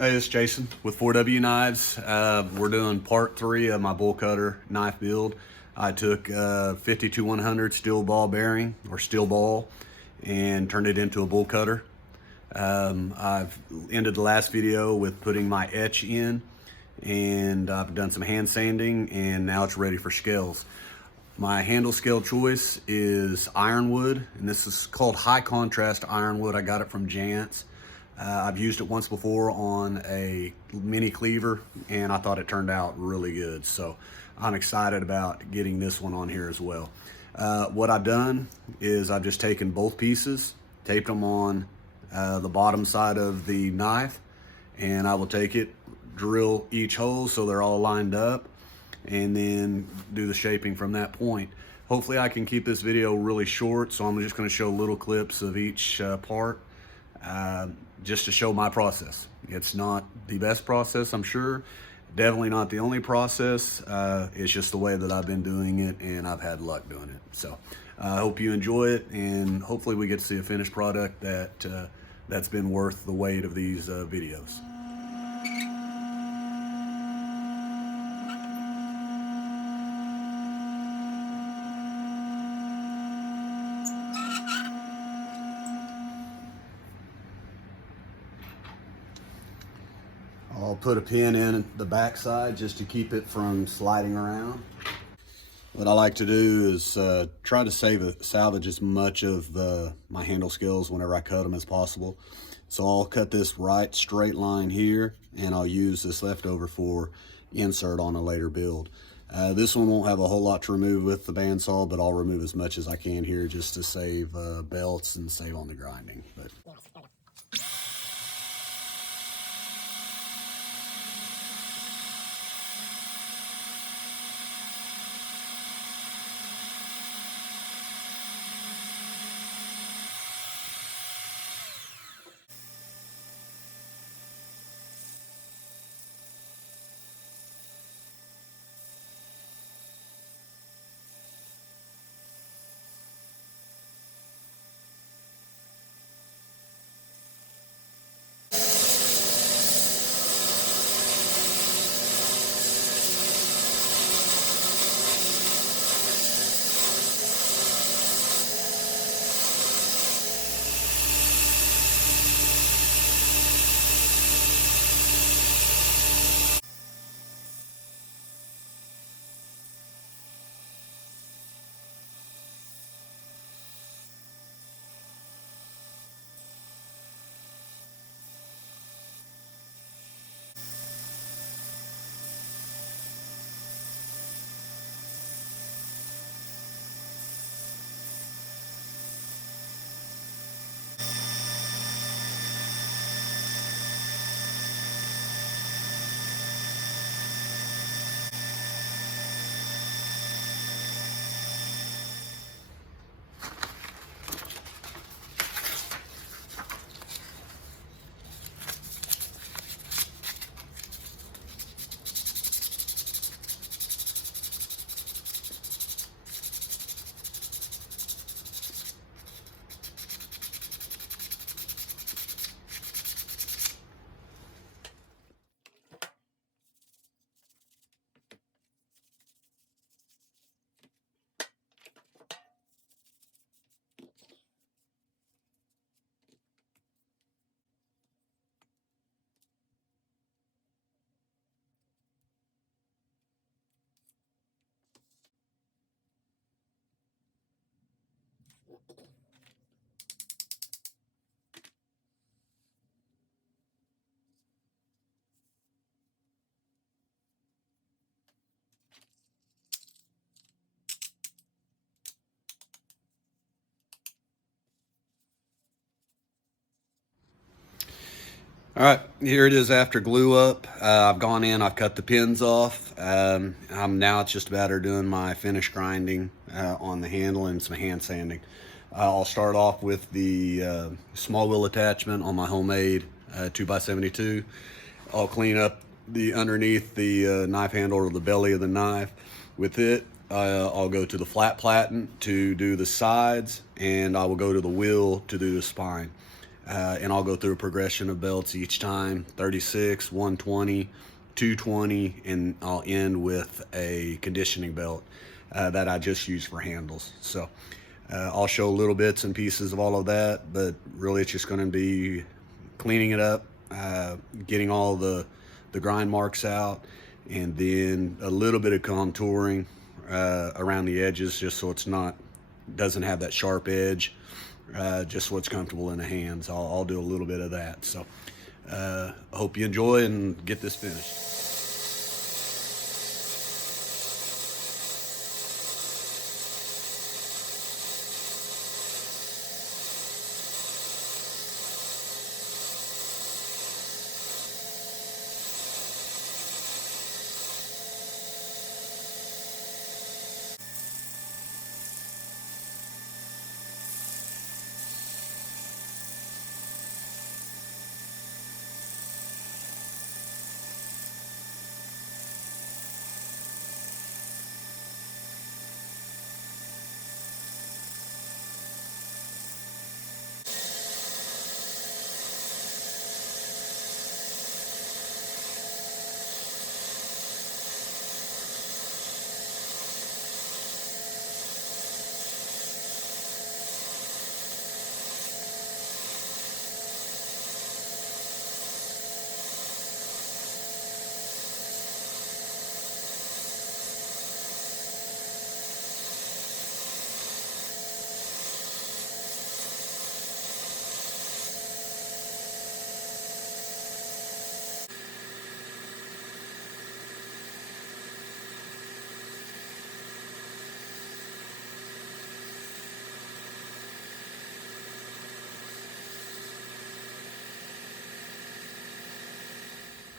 Hey, it's Jason with 4W Knives. We're doing part 3 of my bull cutter knife build. I took 52-100 steel ball bearing or steel ball and turned it into a bull cutter. I've ended the last video with putting my etch in, and I've done some hand sanding, and now it's ready for scales. My handle scale choice is ironwood, and this is called high contrast ironwood. I got it from Jantz. I've used it once before on a mini cleaver, and I thought it turned out really good. So I'm excited about getting this one on here as well. What I've done is I've just taken both pieces, taped them on the bottom side of the knife, and I will take it, drill each hole so they're all lined up, and then do the shaping from that point. Hopefully I can keep this video really short, so I'm just going to show little clips of each part. Just to show my process. It's not the best process, I'm sure. Definitely not the only process. It's just the way that I've been doing it, and I've had luck doing it. So I hope you enjoy it, and hopefully we get to see a finished product that's been worth the wait of these videos. I'll put a pin in the back side just to keep it from sliding around. What I like to do is try to salvage as much of my handle scales whenever I cut them as possible. So I'll cut this right straight line here, and I'll use this leftover for insert on a later build. This one won't have a whole lot to remove with the bandsaw, but I'll remove as much as I can here just to save belts and save on the grinding. But all right, here it is after glue up. I've gone in, I've cut the pins off. Now it's just a matter of doing my finish grinding on the handle and some hand sanding. I'll start off with the small wheel attachment on my homemade 2x72. I'll clean up the underneath the knife handle or the belly of the knife. With it, I'll go to the flat platen to do the sides, and I will go to the wheel to do the spine. and I'll go through a progression of belts each time: 36, 120, 220, and I'll end with a conditioning belt that I just use for handles. So I'll show little bits and pieces of all of that, but really it's just going to be cleaning it up, getting all the grind marks out, and then a little bit of contouring around the edges, just so doesn't have that sharp edge, just so it's comfortable in the hands. I'll do a little bit of that. So hope you enjoy and get this finished.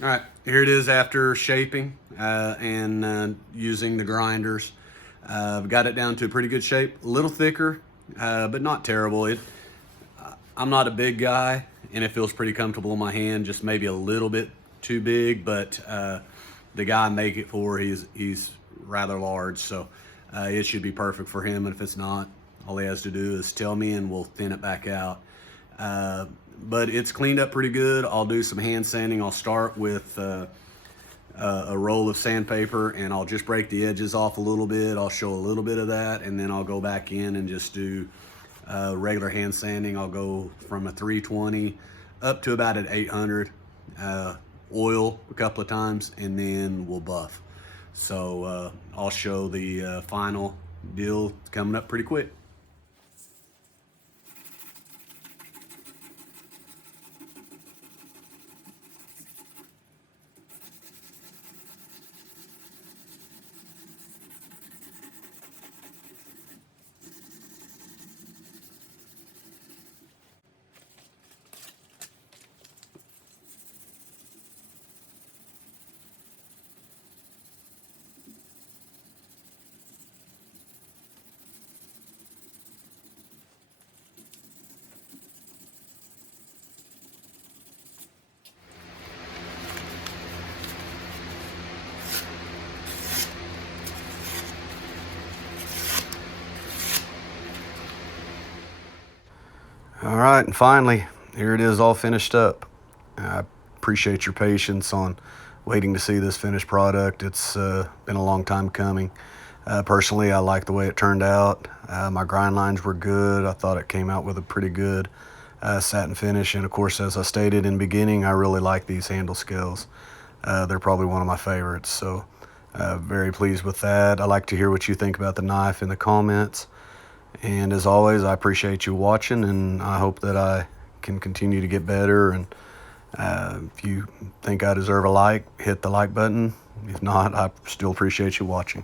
All right, here it is after shaping and using the grinders. I've got it down to a pretty good shape, a little thicker, but not terrible. I'm not a big guy, and it feels pretty comfortable in my hand, just maybe a little bit too big, but the guy I make it for, he's rather large, so it should be perfect for him, and if it's not, all he has to do is tell me and we'll thin it back out. But it's cleaned up pretty good. I'll do some hand sanding. I'll start with a roll of sandpaper, and I'll just break the edges off a little bit. I'll show a little bit of that, and then I'll go back in and just do regular hand sanding. I'll go from a 320 up to about an 800, oil a couple of times, and then we'll buff. So I'll show the final deal coming up pretty quick. All right, and finally, here it is all finished up. I appreciate your patience on waiting to see this finished product. It's been a long time coming. Personally, I like the way it turned out. My grind lines were good. I thought it came out with a pretty good satin finish. And of course, as I stated in the beginning, I really like these handle scales. They're probably one of my favorites. So very pleased with that. I'd like to hear what you think about the knife in the comments. And as always, I appreciate you watching, and I hope that I can continue to get better. And if you think I deserve a like, hit the like button. If not, I still appreciate you watching.